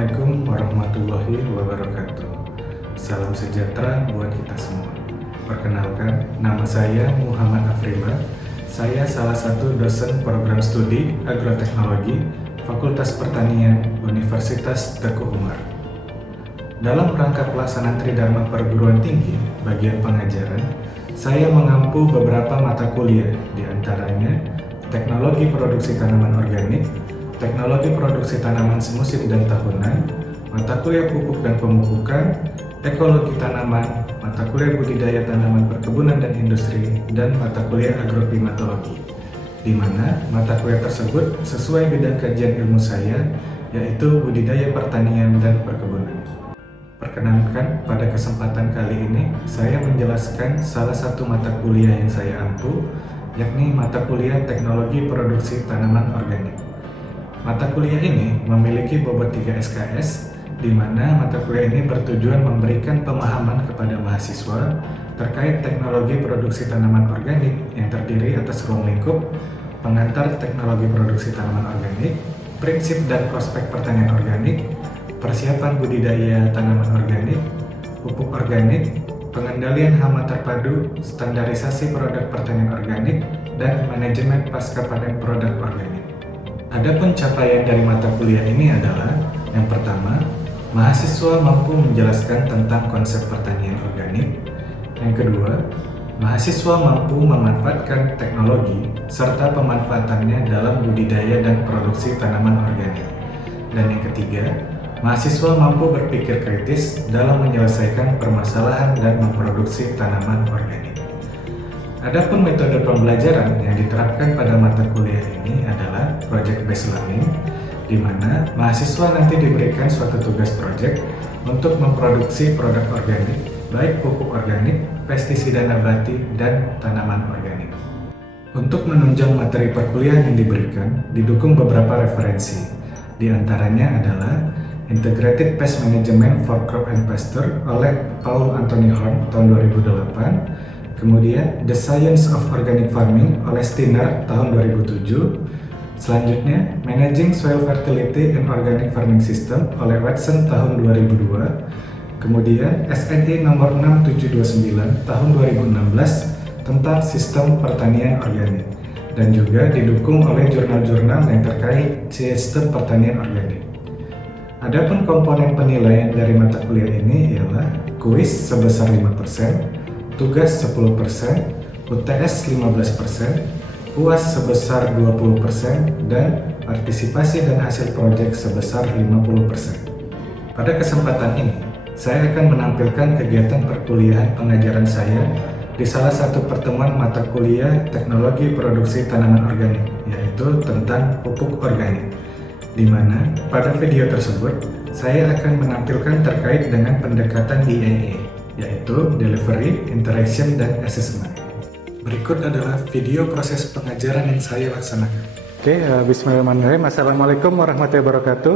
Assalamualaikum warahmatullahi wabarakatuh. Salam sejahtera buat kita semua. Perkenalkan, nama saya Muhammad Afrila. Saya salah satu dosen program studi agroteknologi Fakultas Pertanian Universitas Teguh Umar. Dalam rangka pelaksanaan Tridharma Perguruan Tinggi, bagian pengajaran, saya mengampu beberapa mata kuliah, di antaranya Teknologi Produksi Tanaman Organik, Teknologi Produksi Tanaman Semusim dan Tahunan, mata kuliah Pupuk dan Pemupukan, Ekologi Tanaman, mata kuliah Budidaya Tanaman Perkebunan dan Industri, dan mata kuliah Agroklimatologi, di mana mata kuliah tersebut sesuai bidang kajian ilmu saya, yaitu Budidaya Pertanian dan Perkebunan. Perkenankan, pada kesempatan kali ini, saya menjelaskan salah satu mata kuliah yang saya ampu, yakni mata kuliah Teknologi Produksi Tanaman Organik. Mata kuliah ini memiliki bobot 3 SKS, di mana mata kuliah ini bertujuan memberikan pemahaman kepada mahasiswa terkait teknologi produksi tanaman organik yang terdiri atas ruang lingkup, pengantar teknologi produksi tanaman organik, prinsip dan prospek pertanian organik, persiapan budidaya tanaman organik, pupuk organik, pengendalian hama terpadu, standarisasi produk pertanian organik, dan manajemen pasca panen produk organik. Adapun capaian dari mata kuliah ini adalah, yang pertama, mahasiswa mampu menjelaskan tentang konsep pertanian organik. Yang kedua, mahasiswa mampu memanfaatkan teknologi serta pemanfaatannya dalam budidaya dan produksi tanaman organik. Dan yang ketiga, mahasiswa mampu berpikir kritis dalam menyelesaikan permasalahan dan memproduksi tanaman organik. Adapun metode pembelajaran yang diterapkan pada mata kuliah ini adalah project based learning, di mana mahasiswa nanti diberikan suatu tugas project untuk memproduksi produk organik, baik pupuk organik, pestisida nabati, dan tanaman organik. Untuk menunjang materi perkuliahan yang diberikan, didukung beberapa referensi. Di antaranya adalah Integrated Pest Management for Crop and Pasture oleh Paul Anthony Horn tahun 2008, kemudian The Science of Organic Farming oleh Steiner tahun 2007, selanjutnya Managing Soil Fertility and Organic Farming System oleh Watson tahun 2002, kemudian SNI nomor 6729 tahun 2016 tentang sistem pertanian organik, dan juga didukung oleh jurnal-jurnal yang terkait sistem pertanian organik. Adapun komponen penilaian dari mata kuliah ini ialah kuis sebesar 5%, tugas 10%, UTS 15%, UAS sebesar 20%, dan partisipasi dan hasil proyek sebesar 50%. Pada kesempatan ini, saya akan menampilkan kegiatan perkuliahan pengajaran saya di salah satu pertemuan mata kuliah Teknologi Produksi Tanaman Organik, yaitu tentang pupuk organik, di mana pada video tersebut saya akan menampilkan terkait dengan pendekatan DIA, yaitu Delivery, Interaction, dan Assessment. Berikut adalah video proses pengajaran yang saya laksanakan. Oke, bismillahirrahmanirrahim. Assalamualaikum warahmatullahi wabarakatuh.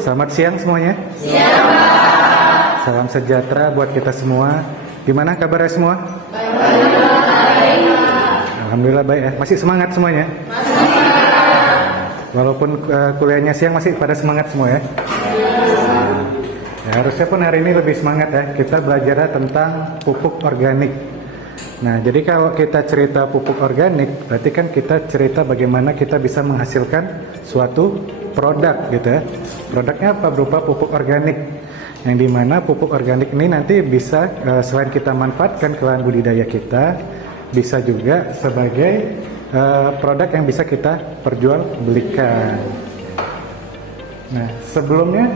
Selamat siang semuanya. Siang. Salam sejahtera buat kita semua. Gimana kabarnya semua? Baik. Alhamdulillah baik ya. Masih semangat semuanya? Masih. Walaupun kuliahnya siang masih pada semangat semua ya. Ya, harusnya pun hari ini lebih semangat ya. Kita belajar tentang pupuk organik. Nah, jadi kalau kita cerita pupuk organik, berarti kan kita cerita bagaimana kita bisa menghasilkan suatu produk gitu ya. Produknya apa? Berupa pupuk organik. Yang dimana pupuk organik ini nanti bisa selain kita manfaatkan ke lahan budidaya kita, bisa juga sebagai produk yang bisa kita perjualbelikan. Nah, sebelumnya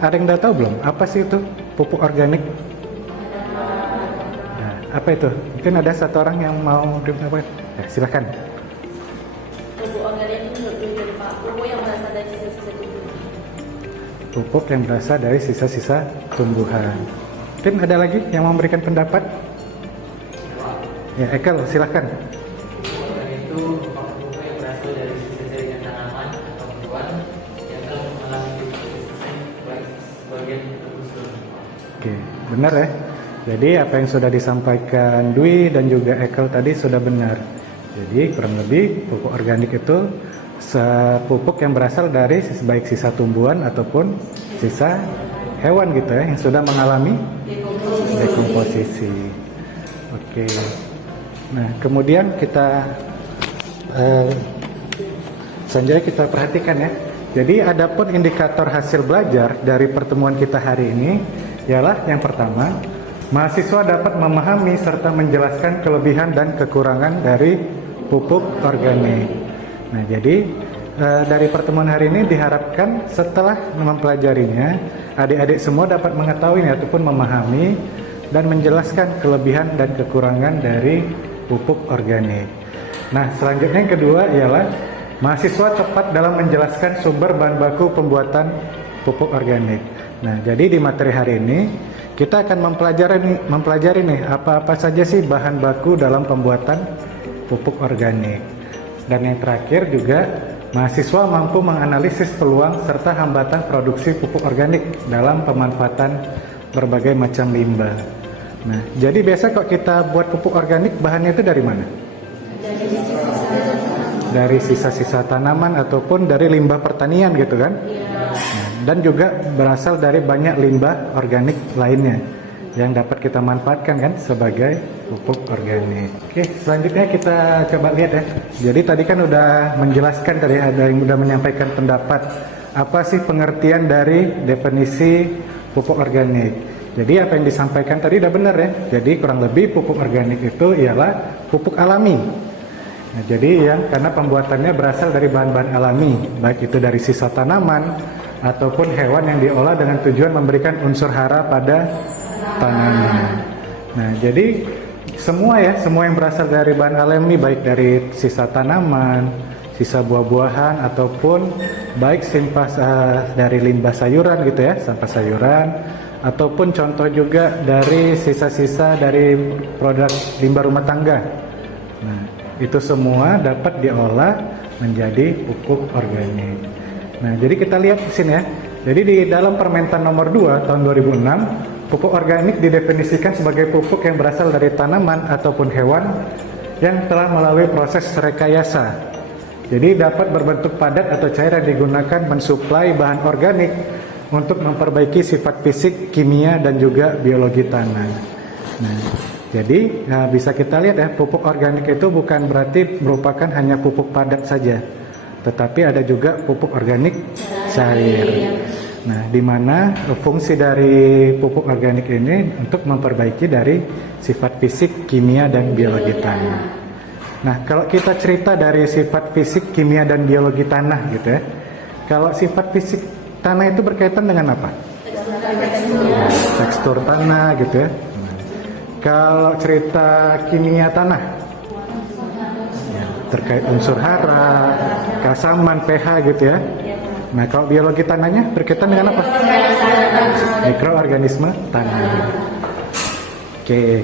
ada yang udah tahu belum apa sih itu pupuk organik? Nah, apa itu? Mungkin ada satu orang yang mau apa? Silakan. Pupuk organik itu berupa pupuk yang berasal dari sisa-sisa tumbuhan. Pupuk yang berasal dari sisa-sisa tumbuhan. Mungkin ada lagi yang mau memberikan pendapat? Ya, Ekel, silakan. Oke, benar ya. Jadi apa yang sudah disampaikan Dwi dan juga Ekel tadi sudah benar. Jadi kurang lebih pupuk organik itu pupuk yang berasal dari baik sisa tumbuhan ataupun sisa hewan gitu ya, yang sudah mengalami dekomposisi. Oke. Nah, kemudian kita selanjutnya kita perhatikan ya. Jadi adapun indikator hasil belajar dari pertemuan kita hari ini ialah yang pertama, mahasiswa dapat memahami serta menjelaskan kelebihan dan kekurangan dari pupuk organik. Nah, jadi dari pertemuan hari ini diharapkan setelah mempelajarinya, adik-adik semua dapat mengetahui ataupun memahami dan menjelaskan kelebihan dan kekurangan dari pupuk organik. Nah, selanjutnya yang kedua ialah mahasiswa tepat dalam menjelaskan sumber bahan baku pembuatan pupuk organik. Nah, jadi di materi hari ini kita akan mempelajari nih apa-apa saja sih bahan baku dalam pembuatan pupuk organik. Dan yang terakhir juga mahasiswa mampu menganalisis peluang serta hambatan produksi pupuk organik dalam pemanfaatan berbagai macam limbah. Nah, jadi biasa kalau kita buat pupuk organik bahannya itu dari mana? Dari sisa-sisa tanaman ataupun dari limbah pertanian gitu kan. Nah, dan juga berasal dari banyak limbah organik lainnya yang dapat kita manfaatkan kan sebagai pupuk organik. Oke, selanjutnya kita coba lihat ya. Jadi tadi kan udah menjelaskan, tadi ada yang udah menyampaikan pendapat apa sih pengertian dari definisi pupuk organik. Jadi apa yang disampaikan tadi udah benar ya. Jadi kurang lebih pupuk organik itu ialah pupuk alami. Nah, jadi yang karena pembuatannya berasal dari bahan-bahan alami, baik itu dari sisa tanaman ataupun hewan yang diolah dengan tujuan memberikan unsur hara pada tanaman. Nah, jadi semua yang berasal dari bahan alami, baik dari sisa tanaman, sisa buah-buahan ataupun baik dari limbah sayuran gitu ya, sampah sayuran, ataupun contoh juga dari sisa-sisa dari produk limbah rumah tangga. Nah, itu semua dapat diolah menjadi pupuk organik. Nah, jadi kita lihat di sini ya. Jadi di dalam Permentan nomor 2 tahun 2006, pupuk organik didefinisikan sebagai pupuk yang berasal dari tanaman ataupun hewan yang telah melalui proses rekayasa. Jadi dapat berbentuk padat atau cair yang digunakan mensuplai bahan organik untuk memperbaiki sifat fisik, kimia, dan juga biologi tanah. Nah, jadi bisa kita lihat ya, pupuk organik itu bukan berarti merupakan hanya pupuk padat saja, tetapi ada juga pupuk organik cair. Nah, di mana fungsi dari pupuk organik ini untuk memperbaiki dari sifat fisik, kimia, dan biologi tanah. Nah, kalau kita cerita dari sifat fisik, kimia, dan biologi tanah gitu ya, kalau sifat fisik tanah itu berkaitan dengan apa? Tekstur tanah gitu ya. Kalau cerita kimia tanah, terkait unsur hara, keasaman, pH gitu ya. Nah, kalau biologi tanahnya berkaitan dengan apa? Mikroorganisme tanah. Oke,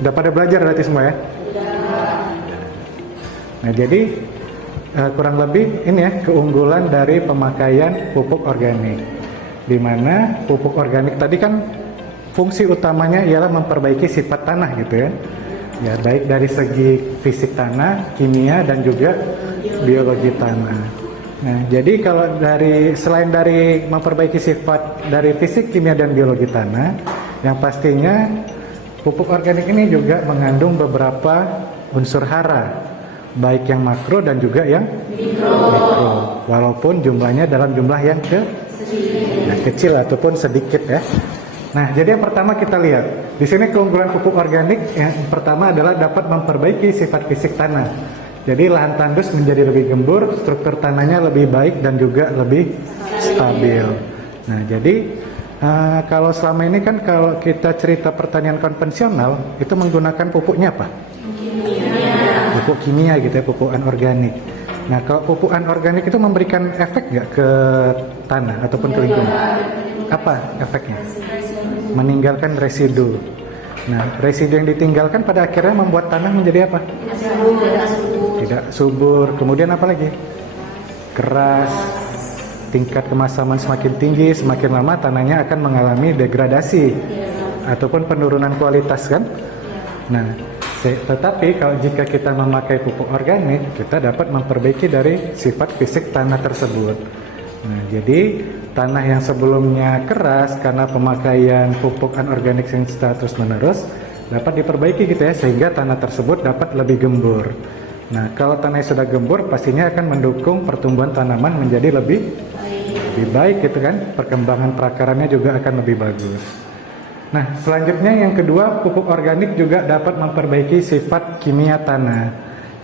udah pada belajar berarti semua ya? Nah, jadi kurang lebih ini ya keunggulan dari pemakaian pupuk organik. Di mana pupuk organik tadi kan fungsi utamanya ialah memperbaiki sifat tanah gitu ya. Ya, baik dari segi fisik tanah, kimia, dan juga biologi tanah. Nah, jadi kalau selain dari memperbaiki sifat dari fisik, kimia, dan biologi tanah, yang pastinya pupuk organik ini juga mengandung beberapa unsur hara, baik yang makro dan juga yang mikro. Walaupun jumlahnya dalam jumlah yang kecil ataupun sedikit ya. Nah, jadi yang pertama kita lihat di sini keunggulan pupuk organik yang pertama adalah dapat memperbaiki sifat fisik tanah. Jadi lahan tandus menjadi lebih gembur, struktur tanahnya lebih baik dan juga lebih stabil. Nah, jadi kalau selama ini kan kalau kita cerita pertanian konvensional itu menggunakan pupuknya apa? Pupuk kimia gitu ya, pupuk anorganik. Nah, kalau pupuk anorganik itu memberikan efek nggak ke tanah ataupun ke lingkungan? Apa efeknya? Meninggalkan residu. Nah, residu yang ditinggalkan pada akhirnya membuat tanah menjadi apa? Tidak subur. Kemudian apa lagi? Keras. Tingkat kemasaman semakin tinggi, semakin lama tanahnya akan mengalami degradasi ataupun penurunan kualitas kan? Nah, Tetapi kalau jika kita memakai pupuk organik, kita dapat memperbaiki dari sifat fisik tanah tersebut. Nah, jadi tanah yang sebelumnya keras karena pemakaian pupuk anorganik secara terus-menerus dapat diperbaiki gitu ya, sehingga tanah tersebut dapat lebih gembur. Nah, kalau tanahnya sudah gembur, pastinya akan mendukung pertumbuhan tanaman menjadi lebih baik gitu kan, perkembangan perakarannya juga akan lebih bagus. Nah, selanjutnya yang kedua, pupuk organik juga dapat memperbaiki sifat kimia tanah.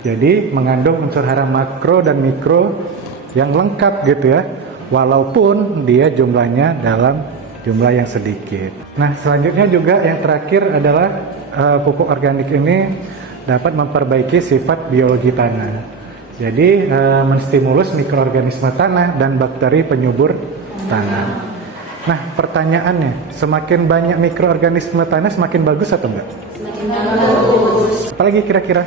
Jadi mengandung unsur hara makro dan mikro yang lengkap gitu ya, walaupun dia jumlahnya dalam jumlah yang sedikit. Nah, selanjutnya juga yang terakhir adalah pupuk organik ini dapat memperbaiki sifat biologi tanah. Jadi menstimulus mikroorganisme tanah dan bakteri penyubur tanah. Nah, pertanyaannya, semakin banyak mikroorganisme tanah semakin bagus atau enggak? Semakin bagus. Apalagi kira-kira?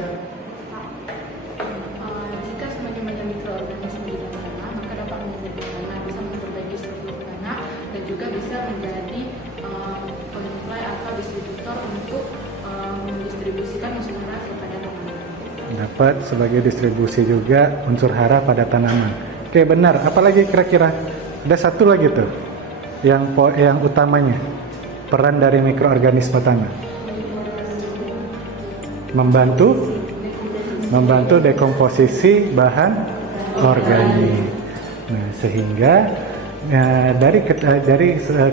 Jika semakin banyak mikroorganisme di dalam tanah, maka dapat menjadi tanah bisa memperbaiki struktur tanah dan juga bisa menjadi penyuplai atau distributor untuk mendistribusikan unsur hara kepada tanaman. Dapat sebagai distribusi juga unsur hara pada tanaman. Oke, benar. Apalagi kira-kira? Ada satu lagi tuh. Yang utamanya, peran dari mikroorganisme tanah. Membantu dekomposisi bahan organik. Nah, sehingga dari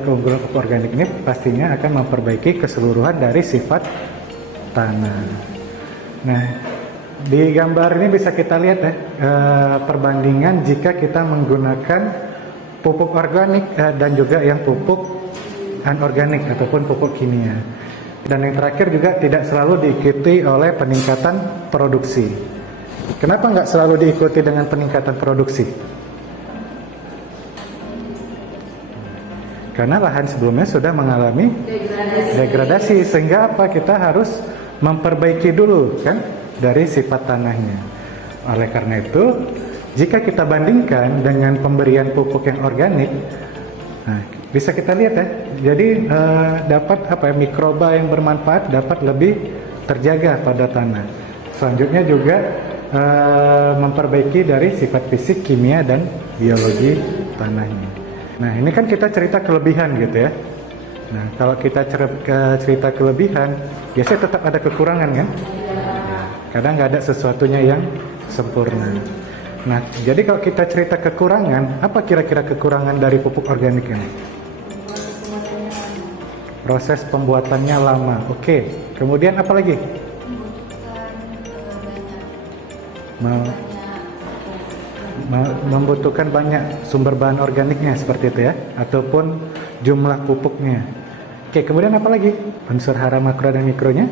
keunggulan pupuk organik ini pastinya akan memperbaiki keseluruhan dari sifat tanah. Nah, di gambar ini bisa kita lihat ya, perbandingan jika kita menggunakan pupuk organik dan juga yang pupuk anorganik ataupun pupuk kimia. Dan yang terakhir juga tidak selalu diikuti oleh peningkatan produksi. Kenapa nggak selalu diikuti dengan peningkatan produksi? Karena lahan sebelumnya sudah mengalami degradasi, sehingga apa, kita harus memperbaiki dulu kan dari sifat tanahnya. Oleh karena itu, jika kita bandingkan dengan pemberian pupuk yang organik, nah, bisa kita lihat ya, jadi dapat mikroba yang bermanfaat dapat lebih terjaga pada tanah. Selanjutnya juga memperbaiki dari sifat fisik, kimia, dan biologi tanahnya. Nah, ini kan kita cerita kelebihan gitu ya. Nah, kalau kita cerita kelebihan, biasanya tetap ada kekurangan kan? Kadang nggak ada sesuatunya yang sempurna. Nah, jadi kalau kita cerita kekurangan, apa kira-kira kekurangan dari pupuk organik ini? Proses pembuatannya lama. Oke. Kemudian apa lagi? Membutuhkan banyak sumber bahan organiknya seperti itu ya, ataupun jumlah pupuknya. Oke, kemudian apa lagi? Unsur hara makro dan mikronya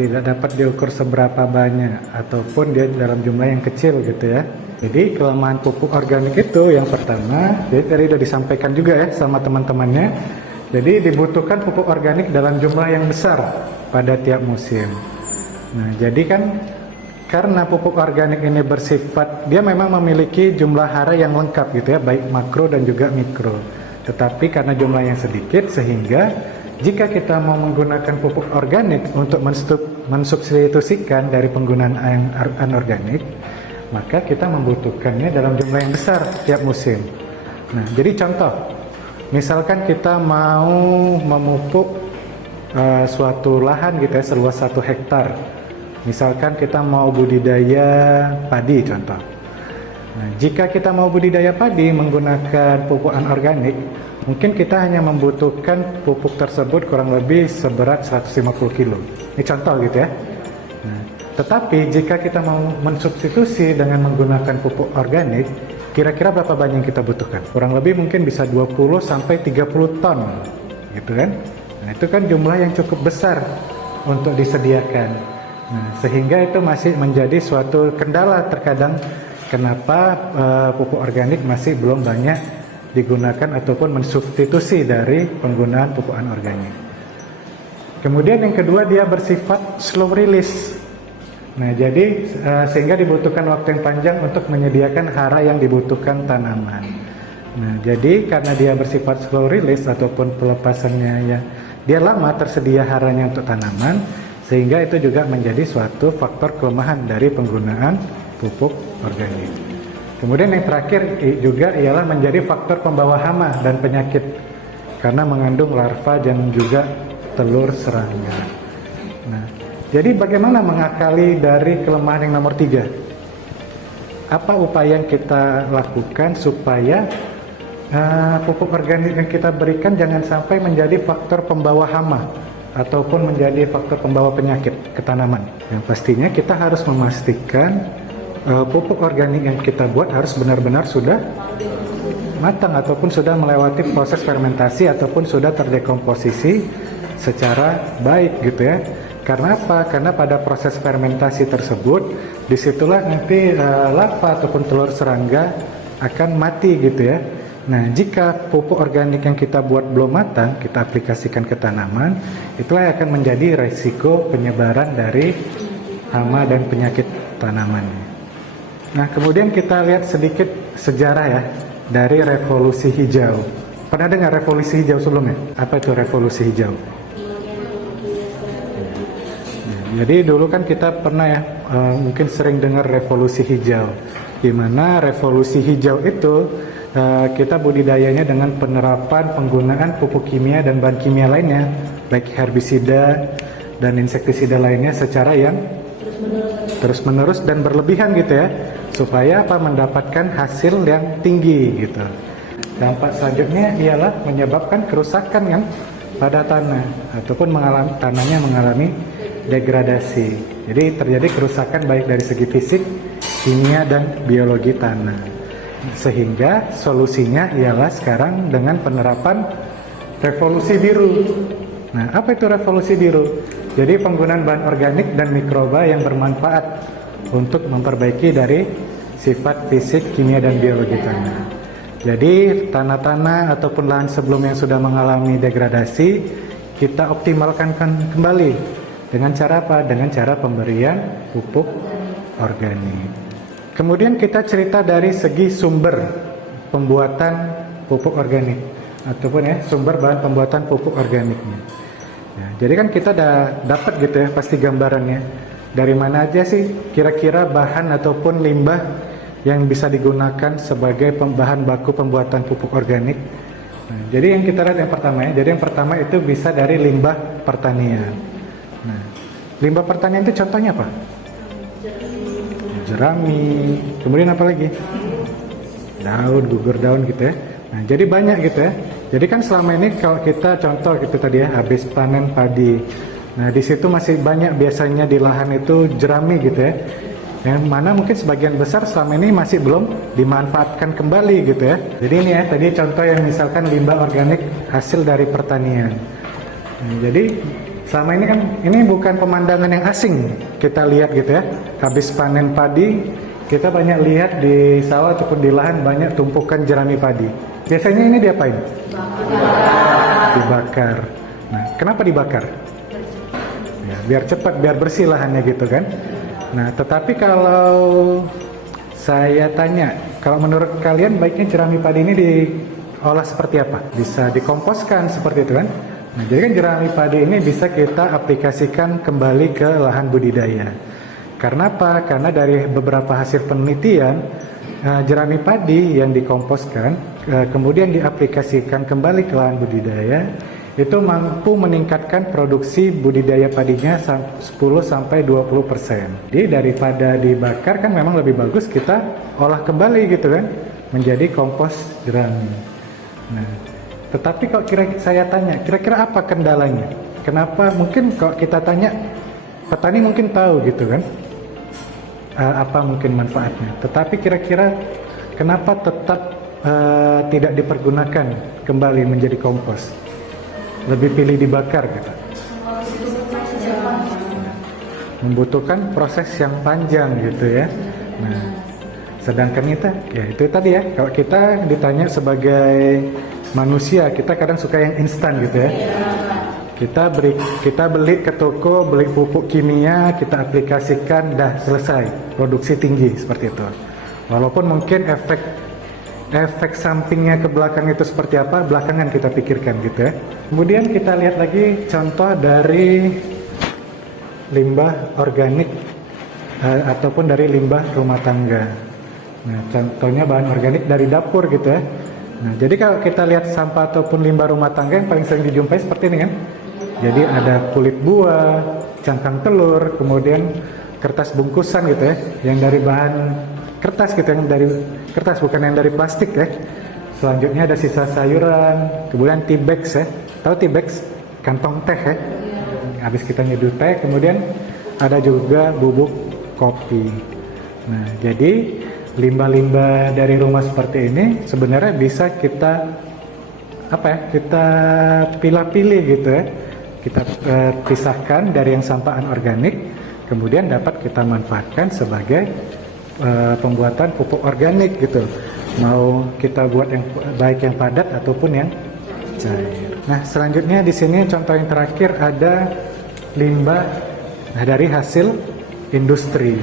tidak dapat diukur seberapa banyak ataupun dia dalam jumlah yang kecil gitu ya. Jadi kelemahan pupuk organik itu yang pertama, jadi tadi sudah disampaikan juga ya sama teman-temannya. Jadi dibutuhkan pupuk organik dalam jumlah yang besar pada tiap musim. Nah, jadi kan karena pupuk organik ini bersifat, dia memang memiliki jumlah hara yang lengkap gitu ya, baik makro dan juga mikro. Tetapi karena jumlah yang sedikit, sehingga jika kita mau menggunakan pupuk organik untuk mensubstitusikan dari penggunaan anorganik, maka kita membutuhkannya dalam jumlah yang besar tiap musim. Nah, jadi contoh, misalkan kita mau memupuk suatu lahan gitu ya, seluas 1 hektar. Misalkan kita mau budidaya padi contoh. Nah, jika kita mau budidaya padi menggunakan pupuk anorganik, mungkin kita hanya membutuhkan pupuk tersebut kurang lebih seberat 150 kilo. Ini contoh gitu ya. Nah, tetapi jika kita mau mensubstitusi dengan menggunakan pupuk organik, kira-kira berapa banyak yang kita butuhkan? Kurang lebih mungkin bisa 20 sampai 30 ton gitu kan. Nah, itu kan jumlah yang cukup besar untuk disediakan. Nah, sehingga itu masih menjadi suatu kendala terkadang kenapa pupuk organik masih belum banyak digunakan ataupun mensubstitusi dari penggunaan pupuk anorganik. Kemudian yang kedua, dia bersifat slow release. Nah, jadi sehingga dibutuhkan waktu yang panjang untuk menyediakan hara yang dibutuhkan tanaman. Nah, jadi karena dia bersifat slow release ataupun pelepasannya ya dia lama tersedia haranya untuk tanaman, sehingga itu juga menjadi suatu faktor kelemahan dari penggunaan pupuk organik. Kemudian yang terakhir juga ialah menjadi faktor pembawa hama dan penyakit karena mengandung larva dan juga telur serangga. Nah, jadi bagaimana mengakali dari kelemahan yang nomor 3? Apa upaya yang kita lakukan supaya pupuk organik yang kita berikan jangan sampai menjadi faktor pembawa hama ataupun menjadi faktor pembawa penyakit ke tanaman? Yang pastinya kita harus memastikan pupuk organik yang kita buat harus benar-benar sudah matang ataupun sudah melewati proses fermentasi ataupun sudah terdekomposisi secara baik gitu ya. Karena apa? Karena pada proses fermentasi tersebut disitulah nanti larva ataupun telur serangga akan mati gitu ya. Nah, jika pupuk organik yang kita buat belum matang, kita aplikasikan ke tanaman, itulah yang akan menjadi resiko penyebaran dari hama dan penyakit tanaman. Nah, kemudian kita lihat sedikit sejarah ya dari revolusi hijau. Pernah dengar revolusi hijau sebelumnya? Apa itu revolusi hijau? Jadi dulu kan kita pernah ya, mungkin sering dengar revolusi hijau, di mana revolusi hijau itu kita budidayanya dengan penerapan penggunaan pupuk kimia dan bahan kimia lainnya, baik herbisida dan insektisida lainnya secara yang terus-menerus dan berlebihan gitu ya, supaya apa? Mendapatkan hasil yang tinggi gitu. Dampak selanjutnya ialah menyebabkan kerusakan yang pada tanah ataupun tanahnya mengalami degradasi. Jadi terjadi kerusakan baik dari segi fisik, kimia dan biologi tanah. Sehingga solusinya ialah sekarang dengan penerapan revolusi biru. Nah, apa itu revolusi biru? Jadi penggunaan bahan organik dan mikroba yang bermanfaat untuk memperbaiki dari sifat fisik, kimia dan biologi tanah. Jadi tanah-tanah ataupun lahan sebelum yang sudah mengalami degradasi kita optimalkan kembali. Dengan cara apa? Dengan cara pemberian pupuk organik. Kemudian kita cerita dari segi sumber pembuatan pupuk organik ataupun ya sumber bahan pembuatan pupuk organiknya. Ya, jadi kan kita udah dapat gitu ya pasti gambarannya. Dari mana aja sih kira-kira bahan ataupun limbah yang bisa digunakan sebagai bahan baku pembuatan pupuk organik. Nah, jadi yang kita lihat yang pertama ya. Jadi yang pertama itu bisa dari limbah pertanian. Nah, limbah pertanian itu contohnya apa? Jerami, kemudian apa lagi? Daun, gugur daun gitu ya. Nah, jadi banyak gitu ya. Jadi kan selama ini kalau kita contoh gitu tadi ya, habis panen padi. Nah, di situ masih banyak biasanya di lahan itu jerami gitu ya. Yang mana mungkin sebagian besar selama ini masih belum dimanfaatkan kembali gitu ya. Jadi ini ya, tadi contoh yang misalkan limbah organik hasil dari pertanian. Nah, jadi selama ini kan ini bukan pemandangan yang asing kita lihat gitu ya. Habis panen padi kita banyak lihat di sawah ataupun di lahan banyak tumpukan jerami padi. Biasanya ini diapain? Dibakar. Nah, kenapa dibakar? Ya, biar cepat, biar bersih lahannya gitu kan. Nah, tetapi kalau saya tanya, kalau menurut kalian baiknya jerami padi ini diolah seperti apa? Bisa dikomposkan seperti itu kan? Nah, jadi kan jerami padi ini bisa kita aplikasikan kembali ke lahan budidaya. Karena apa? Karena dari beberapa hasil penelitian, jerami padi yang dikomposkan, kemudian diaplikasikan kembali ke lahan budidaya, itu mampu meningkatkan produksi budidaya padinya 10-20%. Jadi daripada dibakar kan memang lebih bagus kita olah kembali gitu kan, menjadi kompos jerami. Nah, tetapi kalau saya tanya, kira-kira apa kendalanya? Kenapa? Mungkin kalau kita tanya, petani mungkin tahu gitu kan, apa mungkin manfaatnya. Tetapi kira-kira kenapa tetap tidak dipergunakan kembali menjadi kompos? Lebih pilih dibakar gitu. Membutuhkan proses yang panjang gitu ya. Nah, sedangkan itu tadi ya, kalau kita ditanya sebagai manusia, kita kadang suka yang instan gitu ya. Kita beli ke toko, beli pupuk kimia, kita aplikasikan, dah selesai, produksi tinggi seperti itu. Walaupun mungkin efek efek sampingnya ke belakang itu seperti apa, belakangan kita pikirkan gitu ya. Kemudian kita lihat lagi contoh dari limbah organik ataupun dari limbah rumah tangga. Nah, contohnya bahan organik dari dapur gitu ya. Nah, jadi kalau kita lihat sampah ataupun limbah rumah tangga yang paling sering dijumpai seperti ini kan. Jadi ada kulit buah, cangkang telur, kemudian kertas bungkusan gitu ya, yang dari bahan kertas gitu, yang dari kertas bukan yang dari plastik ya. Selanjutnya ada sisa sayuran, kemudian tea bags ya. Tahu tea bags? Kantong teh ya. Habis kita nyeduh teh, kemudian ada juga bubuk kopi. Nah, jadi limbah-limbah dari rumah seperti ini sebenarnya bisa kita kita pilih-pilih gitu ya. Kita pisahkan dari yang sampah anorganik, kemudian dapat kita manfaatkan sebagai pembuatan pupuk organik gitu. Mau kita buat yang baik yang padat ataupun yang cair. Nah, selanjutnya di sini contoh yang terakhir ada limbah dari hasil industri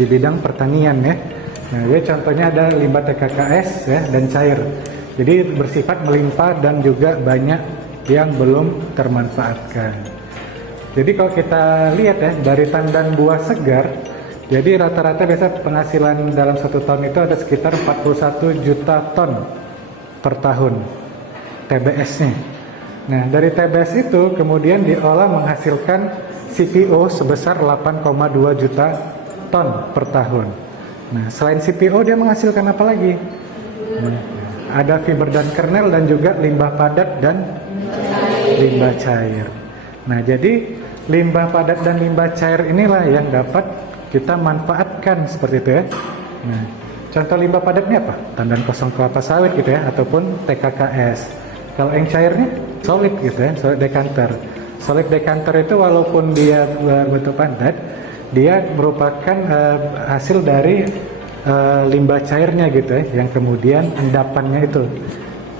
di bidang pertanian ya. Nah, jadi contohnya ada limbah TKKS ya dan cair. Jadi bersifat melimpah dan juga banyak yang belum termanfaatkan. Jadi kalau kita lihat ya dari tandan buah segar, jadi rata-rata biasa penghasilan dalam 1 tahun itu ada sekitar 41 juta ton per tahun TBS-nya. Nah, dari TBS itu kemudian diolah menghasilkan CPO sebesar 8,2 juta ton per tahun. Nah, selain CPO dia menghasilkan apa lagi? Ada fiber dan kernel dan juga limbah padat dan limbah cair. Nah, jadi limbah padat dan limbah cair inilah yang dapat kita manfaatkan seperti itu ya. Nah, contoh limbah padatnya apa? Tandan kosong kelapa sawit gitu ya, ataupun TKKS. Kalau yang cairnya solid gitu ya, solid decanter. Solid decanter itu walaupun dia bentuk padat, dia merupakan hasil dari limbah cairnya gitu ya, yang kemudian endapannya itu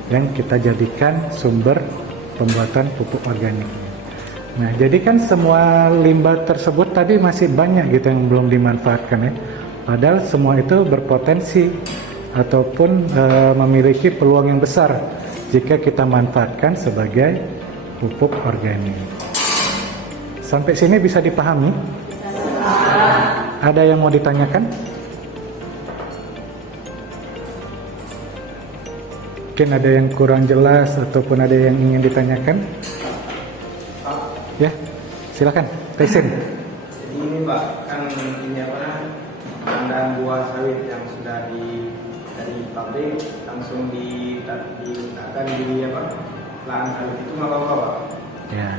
yang kita jadikan sumber pembuatan pupuk organik. Nah, jadi kan semua limbah tersebut tadi masih banyak gitu yang belum dimanfaatkan ya. Padahal semua itu berpotensi ataupun memiliki peluang yang besar jika kita manfaatkan sebagai pupuk organik. Sampai sini bisa dipahami? Ada yang mau ditanyakan? Mungkin ada yang kurang jelas ataupun ada yang ingin ditanyakan? Ya, silakan, Tyson. Jadi ini Pak, kan ini tandan buah sawit yang sudah dari pabrik langsung diletakkan di lahan sawit itu nggak apa-apa Pak? Ya,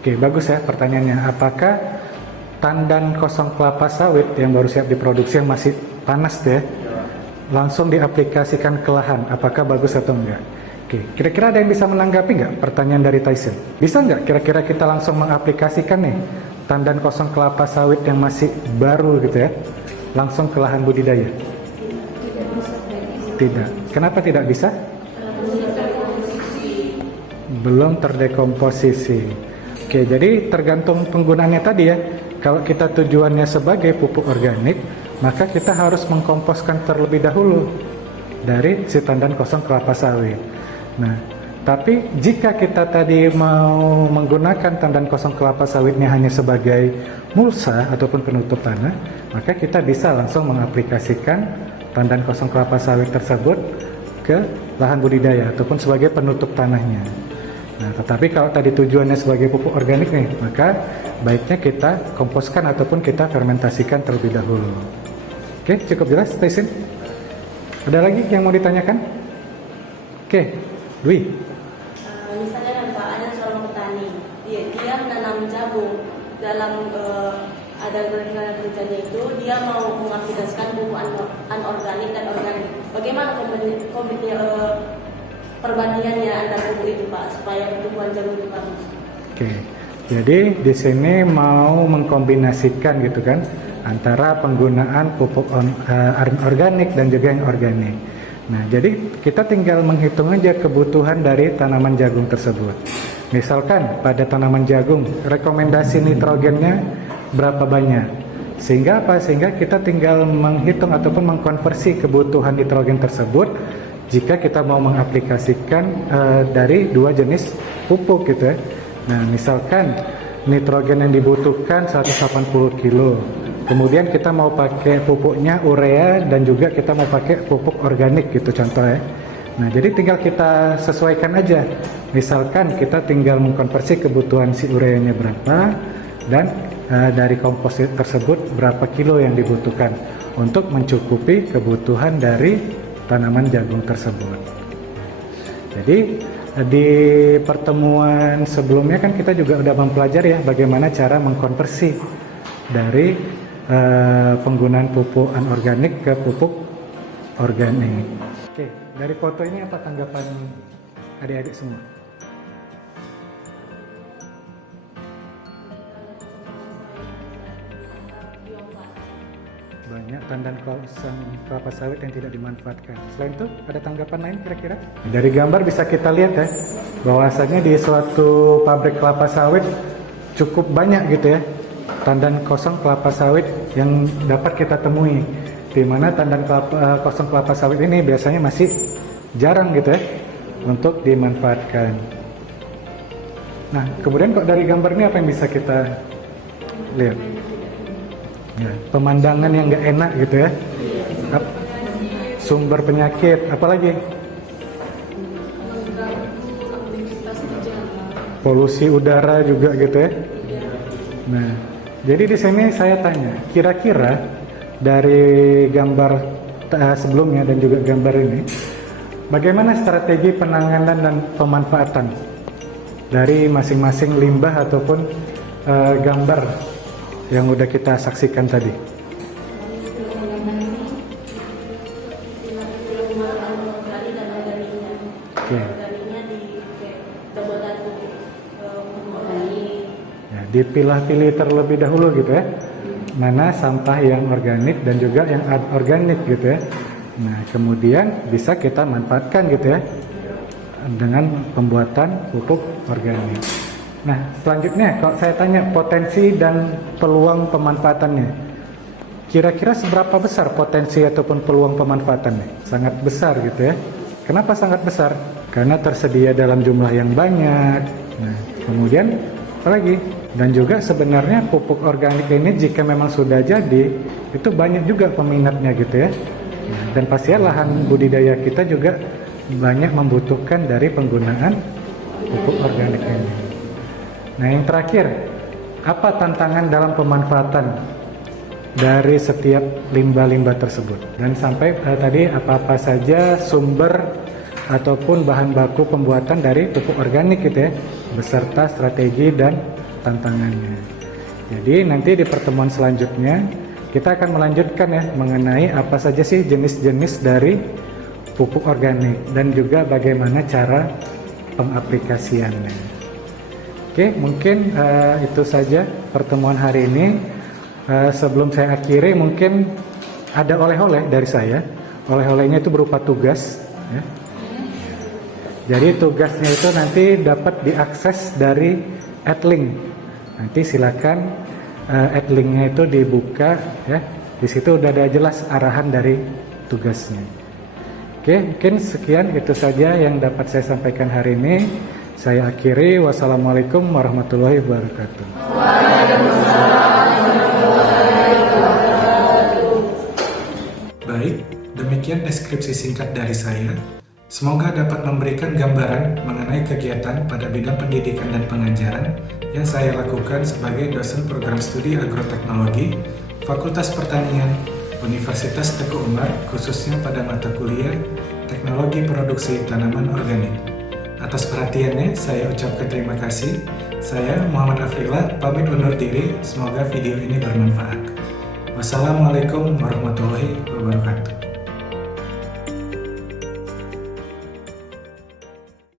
oke, bagus ya pertanyaannya. Apakah tandan kosong kelapa sawit yang baru siap diproduksi yang masih panas ya, langsung diaplikasikan ke lahan, apakah bagus atau enggak? Oke, kira-kira ada yang bisa menanggapi nggak pertanyaan dari Tyson? Bisa nggak kira-kira kita langsung mengaplikasikan nih tandan kosong kelapa sawit yang masih baru gitu ya, langsung ke lahan budidaya? Tidak. Kenapa tidak bisa? Belum terdekomposisi. Oke, jadi tergantung penggunaannya tadi ya. Kalau kita tujuannya sebagai pupuk organik, maka kita harus mengkomposkan terlebih dahulu dari si tandan kosong kelapa sawit. Nah, tapi jika kita tadi mau menggunakan tandan kosong kelapa sawitnya hanya sebagai mulsa ataupun penutup tanah, maka kita bisa langsung mengaplikasikan tandan kosong kelapa sawit tersebut ke lahan budidaya ataupun sebagai penutup tanahnya. Nah, tetapi kalau tadi tujuannya sebagai pupuk organik nih, maka baiknya kita komposkan ataupun kita fermentasikan terlebih dahulu. Oke, cukup jelas, Tyson? Ada lagi yang mau ditanyakan? Oke, Dwi. Misalnya kan Pak, ada seorang petani, dia menanam jagung dalam ada rencana kerjanya itu, dia mau mengaplikasikan pupuk anorganik dan organik. Bagaimana perbandingannya antara pupuk itu Pak, supaya pertumbuhan jagung itu bagus? Oke, jadi di sini mau mengkombinasikan gitu kan, antara penggunaan pupuk organik dan juga yang organik. Nah, jadi kita tinggal menghitung aja kebutuhan dari tanaman jagung tersebut. Misalkan pada tanaman jagung rekomendasi nitrogennya berapa banyak, sehingga apa? Sehingga kita tinggal menghitung ataupun mengkonversi kebutuhan nitrogen tersebut jika kita mau mengaplikasikan dari dua jenis pupuk gitu ya. Nah, misalkan nitrogen yang dibutuhkan 180 kilo. Kemudian kita mau pakai pupuknya urea dan juga kita mau pakai pupuk organik gitu contohnya. Nah, jadi tinggal kita sesuaikan aja. Misalkan kita tinggal mengkonversi kebutuhan si ureanya berapa dan dari komposit tersebut berapa kilo yang dibutuhkan untuk mencukupi kebutuhan dari tanaman jagung tersebut. Jadi di pertemuan sebelumnya kan kita juga udah mempelajari ya bagaimana cara mengkonversi dari penggunaan pupuk anorganik ke pupuk organik. Oke, dari foto ini apa tanggapan adik-adik semua? Banyak tandan kawasan kelapa sawit yang tidak dimanfaatkan. Selain itu, ada tanggapan lain kira-kira? Dari gambar bisa kita lihat ya, bahwasanya di suatu pabrik kelapa sawit cukup banyak gitu ya, tandan kosong kelapa sawit yang dapat kita temui. Di mana tandan kosong kelapa sawit ini biasanya masih jarang gitu ya, untuk dimanfaatkan. Nah, kemudian kok dari gambar ini apa yang bisa kita lihat? Ya, pemandangan yang nggak enak gitu ya, sumber penyakit, apalagi polusi udara juga gitu ya. Nah, jadi di sini saya tanya, kira-kira dari gambar sebelumnya dan juga gambar ini, bagaimana strategi penanganan dan pemanfaatan dari masing-masing limbah ataupun gambar yang udah kita saksikan tadi? Oke. Ya, dipilah-pilih terlebih dahulu gitu ya. Mana sampah yang organik dan juga yang anorganik gitu ya. Nah, kemudian bisa kita manfaatkan gitu ya dengan pembuatan pupuk organik. Nah, selanjutnya kalau saya tanya potensi dan peluang pemanfaatannya, kira-kira seberapa besar potensi ataupun peluang pemanfaatannya? Sangat besar gitu ya. Kenapa sangat besar? Karena tersedia dalam jumlah yang banyak. Nah, kemudian apalagi? Dan juga sebenarnya pupuk organik ini jika memang sudah jadi, itu banyak juga peminatnya gitu ya. Nah, dan pastinya lahan budidaya kita juga banyak membutuhkan dari penggunaan pupuk organik ini. Nah, yang terakhir, apa tantangan dalam pemanfaatan dari setiap limbah-limbah tersebut? Dan sampai tadi apa-apa saja sumber ataupun bahan baku pembuatan dari pupuk organik gitu ya, beserta strategi dan tantangannya. Jadi nanti di pertemuan selanjutnya kita akan melanjutkan ya mengenai apa saja sih jenis-jenis dari pupuk organik dan juga bagaimana cara pengaplikasiannya. Oke, mungkin itu saja pertemuan hari ini. Sebelum saya akhiri, mungkin ada oleh-oleh dari saya. Oleh-olehnya itu berupa tugas. Ya. Jadi tugasnya itu nanti dapat diakses dari AdLink. Nanti silakan AdLink-nya itu dibuka. Ya. Di situ udah ada jelas arahan dari tugasnya. Oke, mungkin sekian itu saja yang dapat saya sampaikan hari ini. Saya akhiri, wassalamualaikum warahmatullahi wabarakatuh. Baik, demikian deskripsi singkat dari saya. Semoga dapat memberikan gambaran mengenai kegiatan pada bidang pendidikan dan pengajaran yang saya lakukan sebagai dosen program studi agroteknologi Fakultas Pertanian Universitas Teguh Umar, khususnya pada mata kuliah Teknologi Produksi Tanaman Organik. Atas perhatiannya, saya ucapkan terima kasih. Saya Muhammad Afrila, pamit undur diri. Semoga video ini bermanfaat. Wassalamualaikum warahmatullahi wabarakatuh.